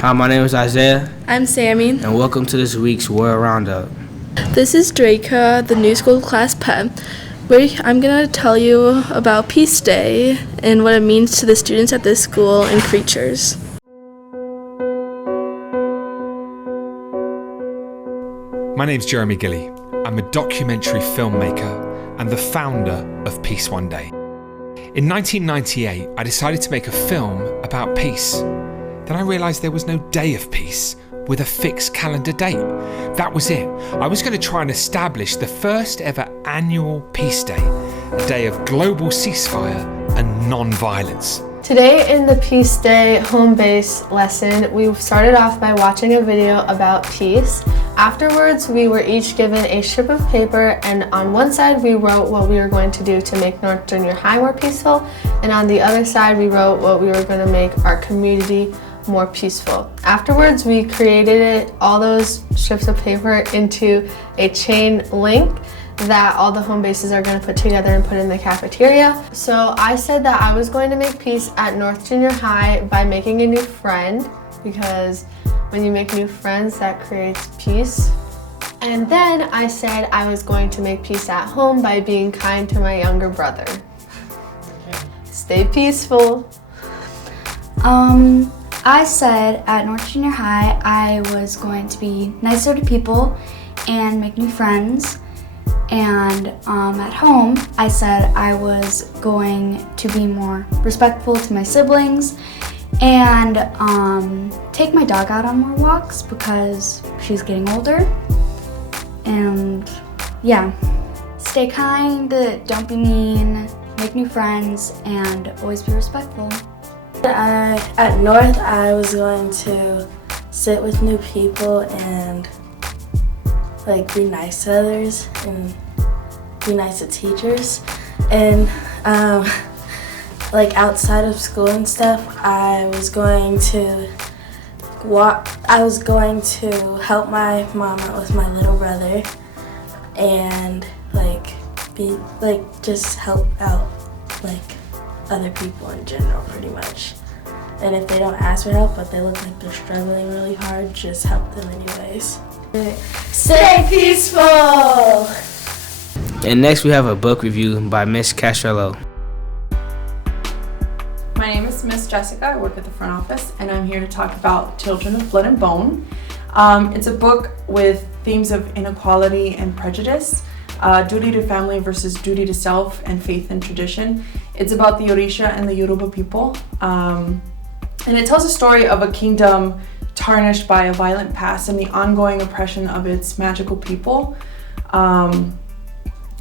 Hi, my name is Isaiah, I'm Sammy. and welcome to this week's Royal Roundup. This is Draca, the new school class pet. I'm going to tell you about Peace Day and what it means to the students at this school and creatures. My name's Jeremy Gilly. I'm a documentary filmmaker and the founder of Peace One Day. In 1998, I decided to make a film about peace. Then I realised there was no day of peace with a fixed calendar date. That was it. I was going to try and establish the first ever annual Peace Day, a day of global ceasefire and non-violence. Today in the Peace Day home base lesson, we started off by watching a video about peace. Afterwards, we were each given a strip of paper, and on one side we wrote what we were going to do to make North Junior High more peaceful, and on the other side we wrote what we were going to make our community more peaceful. Afterwards, we created all those strips of paper into a chain link that all the home bases are going to put together and put in the cafeteria. So I said that I was going to make peace at North Junior High by making a new friend, because when you make new friends, that creates peace. And then I said I was going to make peace at home by being kind to my younger brother. Stay peaceful. I said at North Junior High I was going to be nicer to people and make new friends. And at home, I said I was going to be more respectful to my siblings and take my dog out on more walks because she's getting older. And yeah, stay kind, don't be mean, make new friends, and always be respectful. At North, I was going to sit with new people and be nice to others and be nice to teachers. And outside of school and stuff, I was going to help my mom out with my little brother and just help out other people in general, pretty much. And if they don't ask for help but they look like they're struggling really hard, just help them anyways. Stay peaceful! And next we have a book review by Miss Castrello. My name is Miss Jessica. I work at the front office, and I'm here to talk about Children of Blood and Bone. It's a book with themes of inequality and prejudice, duty to family versus duty to self, and faith and tradition. It's about the Orisha and the Yoruba people. And it tells a story of a kingdom tarnished by a violent past and the ongoing oppression of its magical people. Fun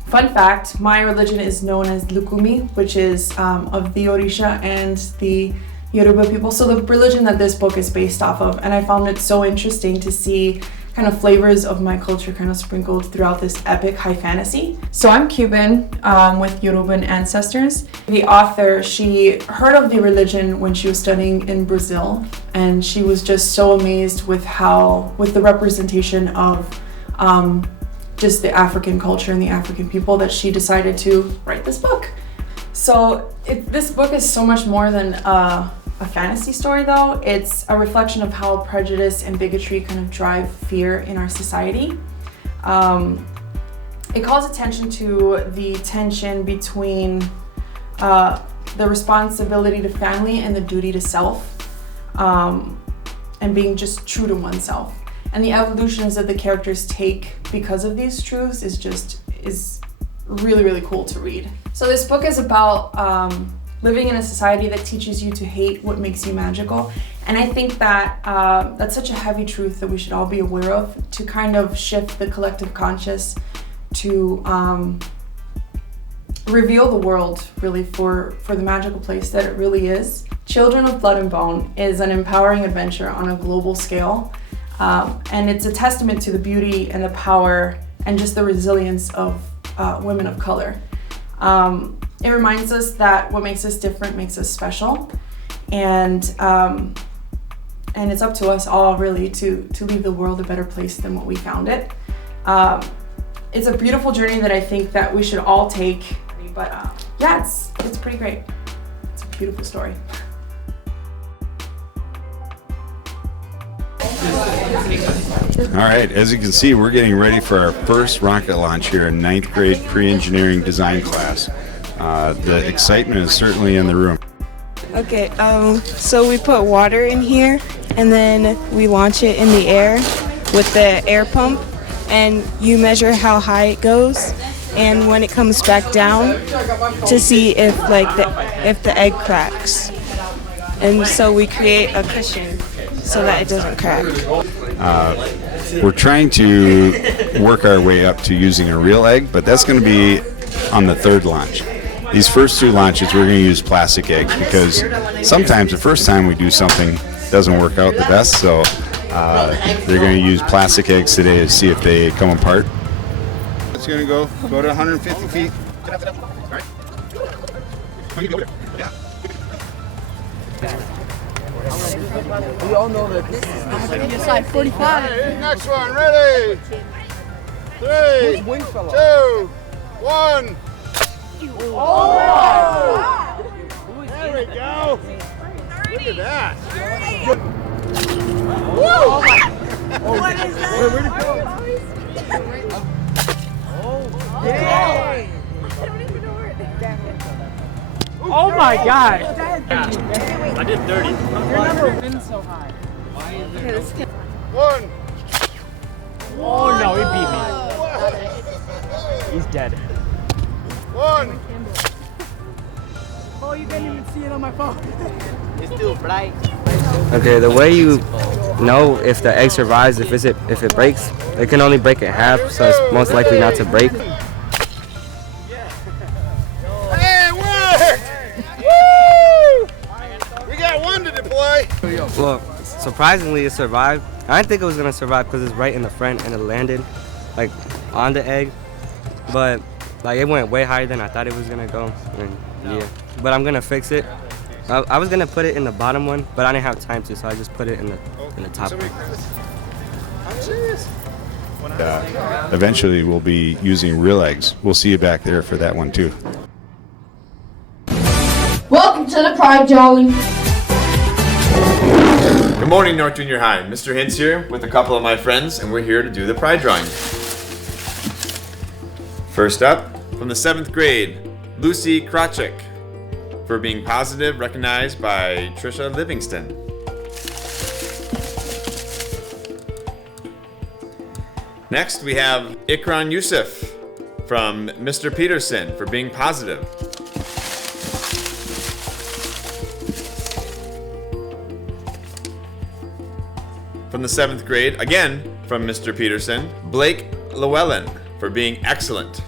fact, my religion is known as Lukumi, which is of the Orisha and the Yoruba people. So the religion that this book is based off of. And I found it so interesting to see kind of flavors of my culture kind of sprinkled throughout this epic high fantasy. So I'm Cuban with Yoruban ancestors. The author, she heard of the religion when she was studying in Brazil, and she was just so amazed with the representation of just the African culture and the African people that she decided to write this book. So this book is so much more than a fantasy story, though. It's a reflection of how prejudice and bigotry kind of drive fear in our society. It calls attention to the tension between the responsibility to family and the duty to self, and being just true to oneself. And the evolutions that the characters take because of these truths is really, really cool to read. So this book is about living in a society that teaches you to hate what makes you magical. And I think that that's such a heavy truth that we should all be aware of, to kind of shift the collective conscious to reveal the world really for the magical place that it really is. Children of Blood and Bone is an empowering adventure on a global scale. And it's a testament to the beauty and the power and just the resilience of women of color. It reminds us that what makes us different makes us special, and it's up to us all really to leave the world a better place than what we found it. It's a beautiful journey that I think that we should all take, but yeah, it's pretty great. It's a beautiful story. All right, as you can see, we're getting ready for our first rocket launch here in 9th grade pre-engineering design class. The excitement is certainly in the room. Okay, so we put water in here and then we launch it in the air with the air pump, and you measure how high it goes and when it comes back down to see if the egg cracks. And so we create a cushion so that it doesn't crack. We're trying to work our way up to using a real egg, but that's going to be on the third launch. These first two launches, we're going to use plastic eggs because sometimes the first time we do something doesn't work out the best, so they're going to use plastic eggs today to see if they come apart. It's going to go to 150 feet. We all know that this is PSI 45. Hey, next one, ready? 3, 2, 1. Oh! There we go. Look at that. Woo! What is that? Where'd it go? Oh, dang! I don't even know where it is. Oh my god! I did 30. Your number been so high. Why is it? 1. Oh no, he beat me. He's dead. 1. Oh, you didn't even see it on my phone. It's too bright. Okay, the way you know if the egg survives, if it breaks, it can only break in half, so it's most likely not to break. Hey, it worked! Woo! We got one to deploy. Well, surprisingly, it survived. I didn't think it was gonna survive because it's right in the front and it landed like on the egg, but like it went way higher than I thought it was gonna go. And, yeah, but I'm gonna fix it. I was gonna put it in the bottom one, but I didn't have time to, so I just put it in the top one. I'm serious. Eventually, we'll be using real eggs. We'll see you back there for that one too. Welcome to the Pride Jolly. Good morning, North Junior High. Mr. Hintz here with a couple of my friends, and we're here to do the pride drawing. First up, from the 7th grade, Lucy Krawczyk, for being positive, recognized by Trisha Livingston. Next, we have Ikran Yusuf from Mr. Peterson for being positive. From the 7th grade, again from Mr. Peterson, Blake Llewellyn for being excellent.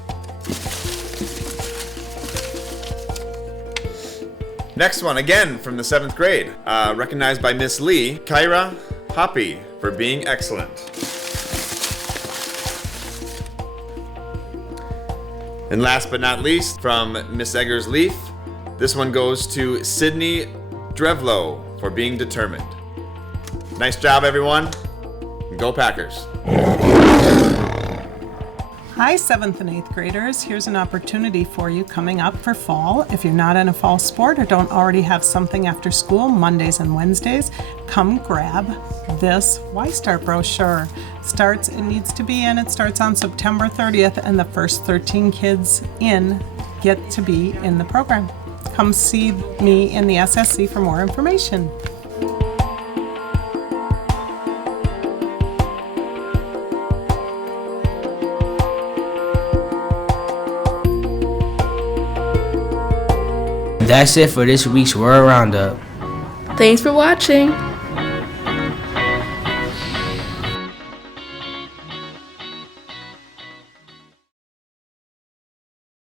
Next one, again from the 7th grade, recognized by Miss Lee, Kyra Hoppy for being excellent. And last but not least, from Miss Eggers Leaf, this one goes to Sydney Drevlo for being determined. Nice job, everyone. Go Packers. Hi, 7th and 8th graders. Here's an opportunity for you coming up for fall. If you're not in a fall sport or don't already have something after school, Mondays and Wednesdays, come grab this Y-Star brochure. It needs to be in. It starts on September 30th, and the first 13 kids in get to be in the program. Come see me in the SSC for more information. That's it for this week's Royal Roundup. Thanks for watching.